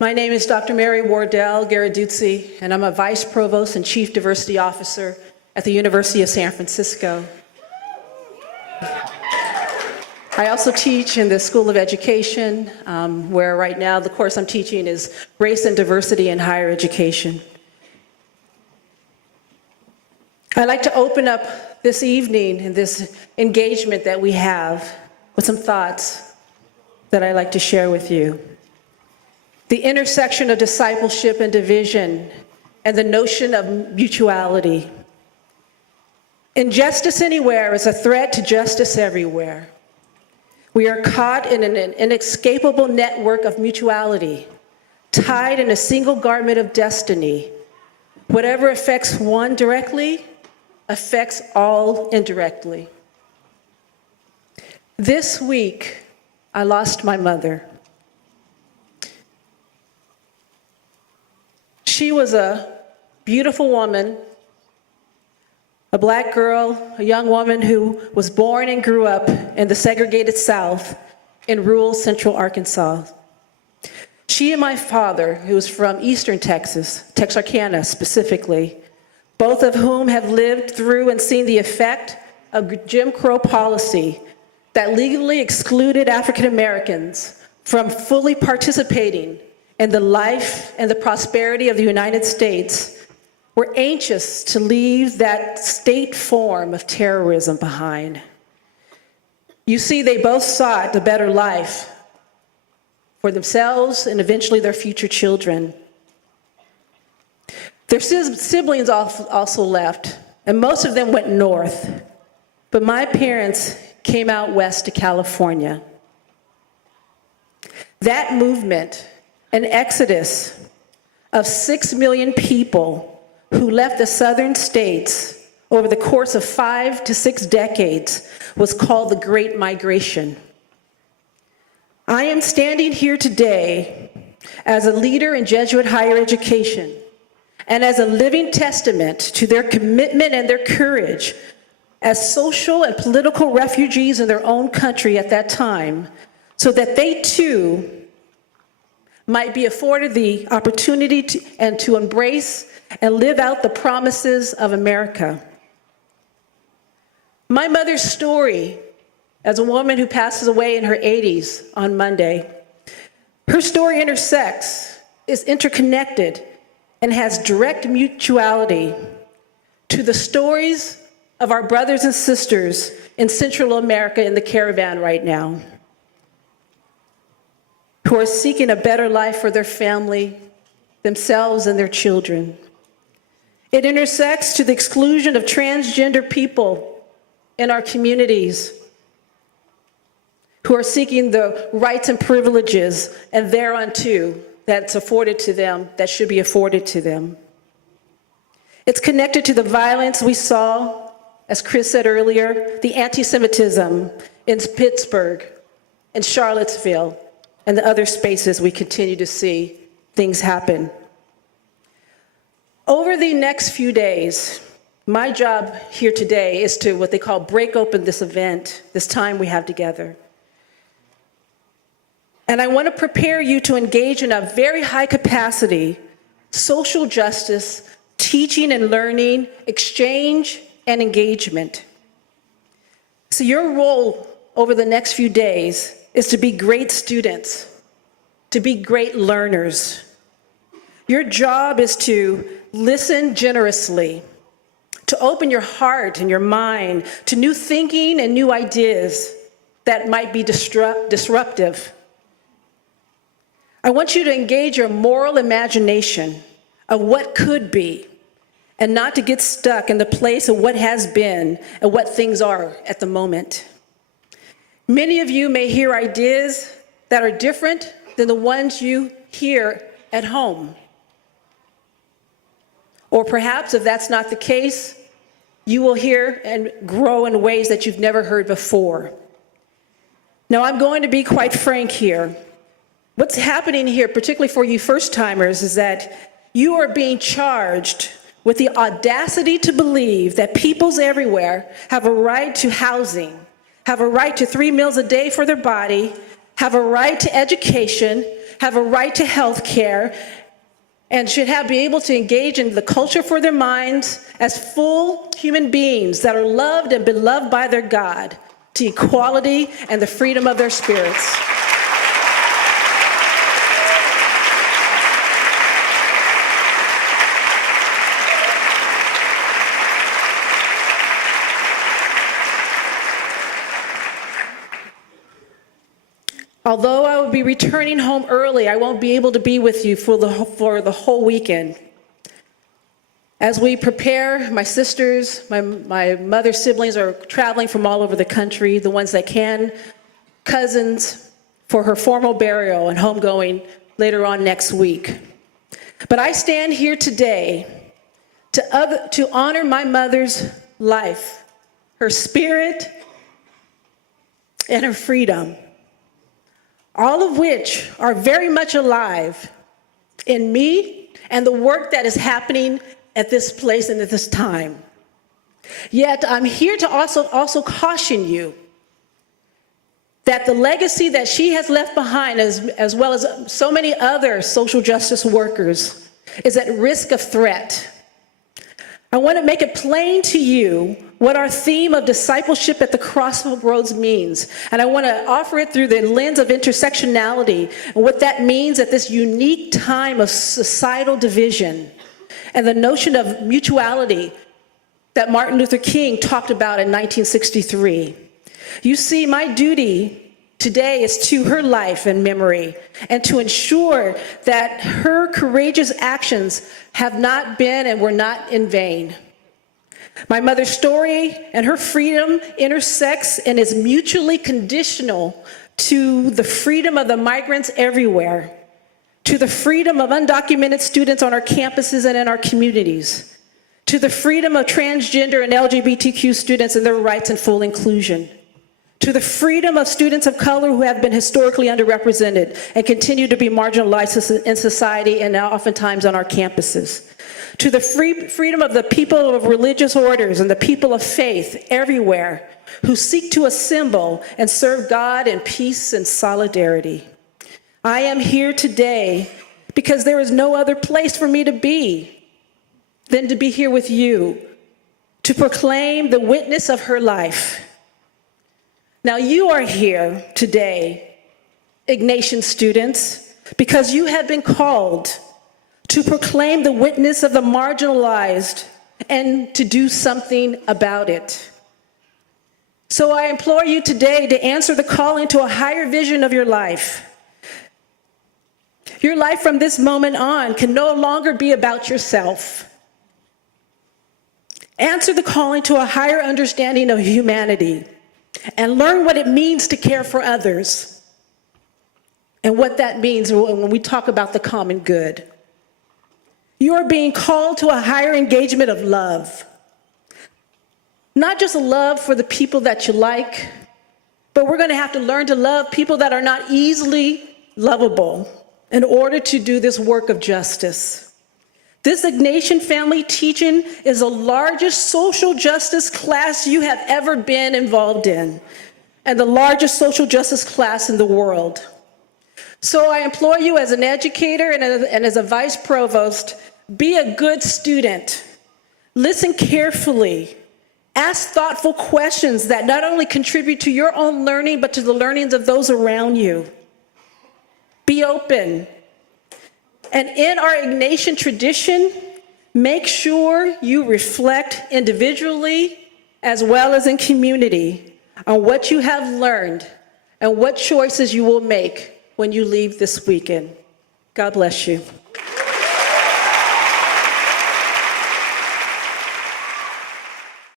My name is Dr. Mary Wardell Ghirarduzzi, and I'm a Vice Provost and Chief Diversity Officer at the University of San Francisco. I also teach in the School of Education, where right now the course I'm teaching is Race and Diversity in Higher Education. I'd like to open up this evening and this engagement that we have with some thoughts that I'd like to share with you. The intersection of discipleship and division, and the notion of mutuality. Injustice anywhere is a threat to justice everywhere. We are caught in an inescapable network of mutuality, tied in a single garment of destiny. Whatever affects one directly affects all indirectly. This week, I lost my mother. She was a beautiful woman, a Black girl, a young woman who was born and grew up in the segregated South in rural central Arkansas. She and my father, who was from Eastern Texas, Texarkana specifically, both of whom have lived through and seen the effect of Jim Crow policy that legally excluded African Americans from fully participating in the life and the prosperity of the United States, were anxious to leave that state form of terrorism behind. You see, they both sought a better life for themselves and eventually their future children. Their siblings also left, and most of them went north. But my parents came out west to California. That movement, an exodus of 6 million people who left the southern states over the course of 5 to 6 decades, was called the Great Migration. I am standing here today as a leader in Jesuit higher education and as a living testament to their commitment and their courage as social and political refugees in their own country at that time, so that they too might be afforded the opportunity to embrace and live out the promises of America. My mother's story, as a woman who passes away in her 80s on Monday, her story intersects, is interconnected, and has direct mutuality to the stories of our brothers and sisters in Central America in the caravan right now, who are seeking a better life for their family, themselves, and their children. It intersects to the exclusion of transgender people in our communities who are seeking the rights and privileges and thereunto that's afforded to them, that should be afforded to them. It's connected to the violence we saw, as Chris said earlier, the anti-Semitism in Pittsburgh and Charlottesville, and the other spaces we continue to see things happen. Over the next few days, my job here today is to what they call break open this event, this time we have together. And I want to prepare you to engage in a very high capacity social justice, teaching and learning, exchange, and engagement. So your role over the next few days is to be great students, to be great learners. Your job is to listen generously, to open your heart and your mind to new thinking and new ideas that might be disruptive. I want you to engage your moral imagination of what could be, and not to get stuck in the place of what has been and what things are at the moment. Many of you may hear ideas that are different than the ones you hear at home. Or perhaps, if that's not the case, you will hear and grow in ways that you've never heard before. Now, I'm going to be quite frank here. What's happening here, particularly for you first-timers, is that you are being charged with the audacity to believe that peoples everywhere have a right to housing, have a right to 3 meals a day for their body, have a right to education, have a right to health care, and should be able to engage in the culture for their minds as full human beings that are loved and beloved by their God, to equality and the freedom of their spirits. Although I will be returning home early, I won't be able to be with you for the whole weekend. As we prepare, my sisters, my mother's siblings are traveling from all over the country, the ones that can, cousins, for her formal burial and homegoing later on next week. But I stand here today to honor my mother's life, her spirit, and her freedom, all of which are very much alive in me and the work that is happening at this place and at this time. Yet I'm here to also caution you that the legacy that she has left behind, as well as so many other social justice workers, is at risk of threat. I want to make it plain to you what our theme of discipleship at the Crossroads means. And I want to offer it through the lens of intersectionality and what that means at this unique time of societal division and the notion of mutuality that Martin Luther King talked about in 1963. You see, my duty today is to her life and memory, and to ensure that her courageous actions have not been and were not in vain. My mother's story and her freedom intersects and is mutually conditional to the freedom of the migrants everywhere, to the freedom of undocumented students on our campuses and in our communities, to the freedom of transgender and LGBTQ students and their rights and full inclusion, to the freedom of students of color who have been historically underrepresented and continue to be marginalized in society and now oftentimes on our campuses, to the freedom of the people of religious orders and the people of faith everywhere who seek to assemble and serve God in peace and solidarity. I am here today because there is no other place for me to be than to be here with you to proclaim the witness of her life. Now, you are here today, Ignatian students, because you have been called to proclaim the witness of the marginalized and to do something about it. So I implore you today to answer the call into a higher vision of your life. Your life from this moment on can no longer be about yourself. Answer the calling to a higher understanding of humanity and learn what it means to care for others and what that means when we talk about the common good. You are being called to a higher engagement of love. Not just a love for the people that you like, but we're going to have to learn to love people that are not easily lovable in order to do this work of justice. This Ignatian family teaching is the largest social justice class you have ever been involved in, and the largest social justice class in the world. So I implore you as an educator and as a vice provost, be a good student. Listen carefully. Ask thoughtful questions that not only contribute to your own learning, but to the learnings of those around you. Be open. And in our Ignatian tradition, make sure you reflect individually as well as in community on what you have learned and what choices you will make when you leave this weekend. God bless you.